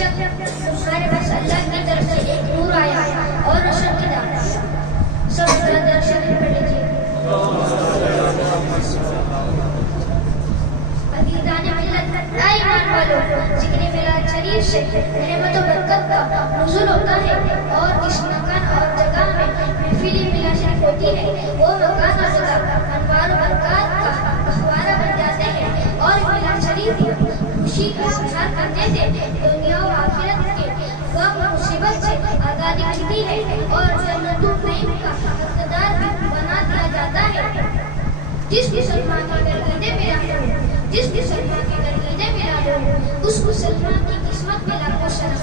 شک تمہارے پاس اللہ کی طرف سے ایک نور آیا اور روشن کتاب. سب درود شریف پڑھ لیجیے. عزیزان ملت، اے ایمان والو، ذکر میلاد شریف سے رحمت و برکت کا نزول ہوتا ہے، اور جس مکان اور جگہ میں محفل میلاد شریف ہوتی ہے وہ مکان اور جگہ انوار و برکات کا گہوارہ بن جاتے ہیں. اور میلاد شریف خوشی کا اظہار کرنے سے دنیا و آخرت کے غم و مصیبت سے آزادی ملتی ہے اور جنت النعیم کا حقدار بنا دیا جاتا ہے. جس مسلمان کے گھر عید میلاد ہو، جس مسلمان کے گھر عید میلاد ہو، اس مسلمان کی قسمت میں لاکھوں سلام.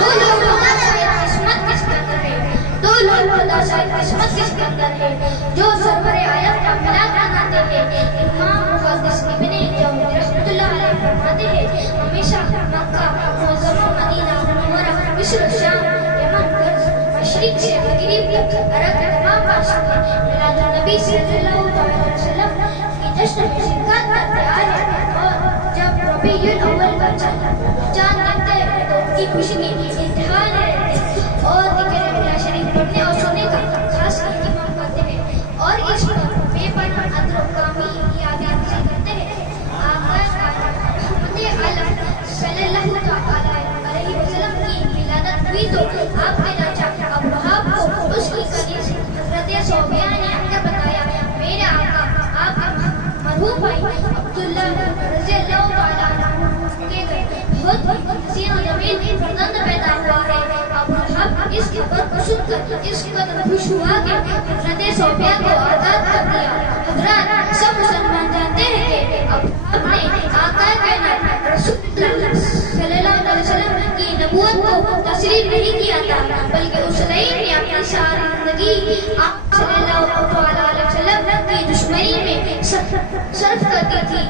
دو لوگ خدا شاید قسمت کس کے اندر ہے، دو لوگ خدا شاید قسمت کس کے اندر ہے، جو سرور عالم کا میلاد مناتے ہیں. امام محدث ابن جوزی رحمۃ اللہ علیہ فرماتے ہیں، ہمیشہ مکہ معظمہ، مدینہ منورہ، مصر، شام، یمن، غرب، مشرق سے مغرب تک عرب کے تمام باشندے میلاد النبی صلی اللہ علیہ وسلم کی جشن میں شرکت کرتے آئے ہیں. اور جب ربیع الاول کا چاند دیکھتے ہیں تو ان کی خوشی کی انتہا نہیں رہتی اور ذکر میلاد شریف پڑھنے اور سننے کا خاص اہتمام کرتے ہیں. اور اس پر بے پناہ ادر و کامی یادیں حاصل کرتے ہیں. آقا رحمت عالم صلی اللہ علیہ وسلم کی ولادت ہوئی تو آپ کے چاچا ابو لہب کو اس کی کنیز حضرت صفیہ نے آ کر بتایا، میرے آقا آپ مرحوم بھائی عبداللہ رضی اللہ تعالیٰ عنہ کے گھر بہت حسین و جمیل فرزند پیدا ہوا ہے. ابو لہب اس خبر کو سن کر اس قدر خوش ہوا کہ حضرت صفیہ کو آزاد کر دیا. حضرات، سب مسلمان جانتے ہیں کہ ابو لہب نے آقا کائنات رسول اللہ صلی اللہ علیہ وسلم کی نبوت کو تسلیم نہیں کیا تھا، بلکہ اس نے اپنی ساری زندگی آپ صلی اللہ علیہ وسلم کی دشمنی میں صرف کرتی تھی.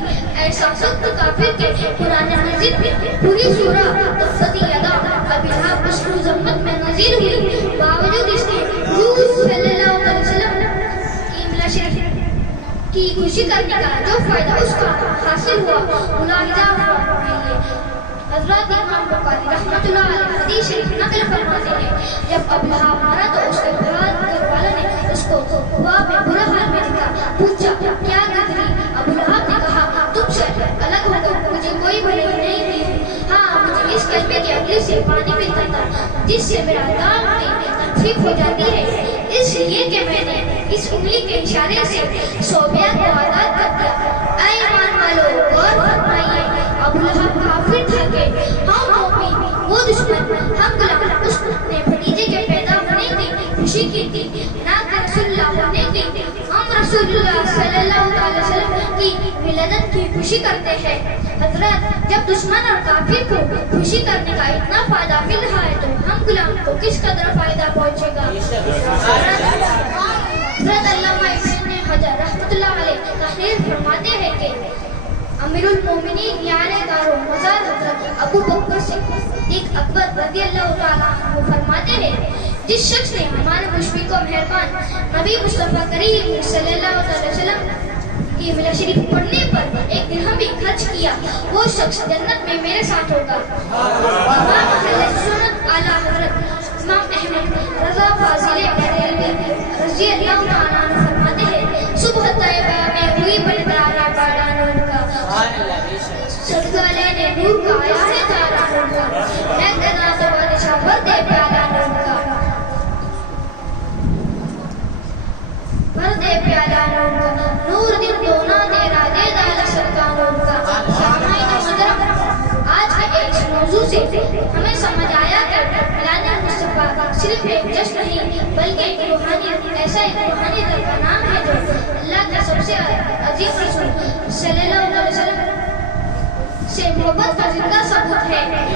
ایسا سخت کافر کہ قرآن مجید میں پوری سورہ تبت یدا ابی لہب اس مذمت میں نازل ہوئی، باوجود اس کے حضور صلی اللہ علیہ وسلم کی میلاد شریف کی خوشی کرنے کا جو فائدہ اس کو حاصل ہوا ملاحظہ فرمائیے. حضرت امام بخاری رحمۃ اللہ علیہ حدیث شریف نقل فرماتے ہیں، جب ابو لہب مرا تو اس کے بعد گھر والوں نے اس کو خواب میں برا حال میں دیکھا. پوچھا، کیا گزری؟ ابو لہب نے کہا، تم سے الگ ہو کر مجھے کوئی بھلائی نہیں ہوئی. ہاں، مجھے اس کلمے کے اگلے سے پانی ملتا تھا جس سے میرا دام میں تنفیق ہو جاتی ہے، اس لیے کہ میں نے اس انگلی کے اشارے سے صوبیہ کو آزاد کر دیا. اے ایمان والو، غور فرمائیے، ابو لہب کافر تھا کہ ہم مومن، وہ دشمن، ہم غلام. اس نے بھتیجے کے پیدا ہونے کی خوشی کی تھی، نہ کہ رسول اللہ ہونے کی. ہم رسول اللہ صلی اللہ علیہ وسلم کی ولادت کی خوشی کرتے ہیں. حضرت، جب دشمن اور کافر کو خوشی کرنے کا اتنا فائدہ مل رہا ہے تو ہم غلام کو کس قدر فائدہ پہنچے گا؟ حضرت علامہ ابن حجر رحمۃ اللہ علیہ تحریر فرماتے ہیں کہ امیر المومنین یعنی دار و مزار حضرت ابو بکر صدیق اکبر رضی اللہ تعالیٰ عنہ فرماتے ہیں، جس شخص نے ہمارے مشفق و مہربان نبی مصطفیٰ کریم صلی اللہ علیہ وسلم کی میلاد شریف پڑھنے پر ایک درہم بھی خرچ کیا، وہ شخص جنت میں میرے ساتھ ہوگا. امام اہل سنت اعلیٰ حضرت امام احمد رضا فاضل بریلوی رضی اللہ تعالیٰ عنہ فرماتے ہیں، صبح طیبہ میں ہوئی بلدارہ بالا نور کا، صدقہ لینے نور کا آیا ہے تارا نور کا، میں کہنا تو بادشاہ بھر دے پیالہ نور کا، بھر دے پیالہ نور کا، نور دن دونا تیرا دے دالا صدقہ نور کا. سامعین محترم، آج کے اس موضوع سے ہمیں سمجھ آیا کہ میلاد مصطفیٰ صرف ایک جشن نہیں بلکہ ایک روحانیت، ایسا ایک روحانی در کا نام ہے جو اللہ کا سب سے عظیم رسول صلی اللہ علیہ وسلم سے محبت کا زندہ ثبوت ہے.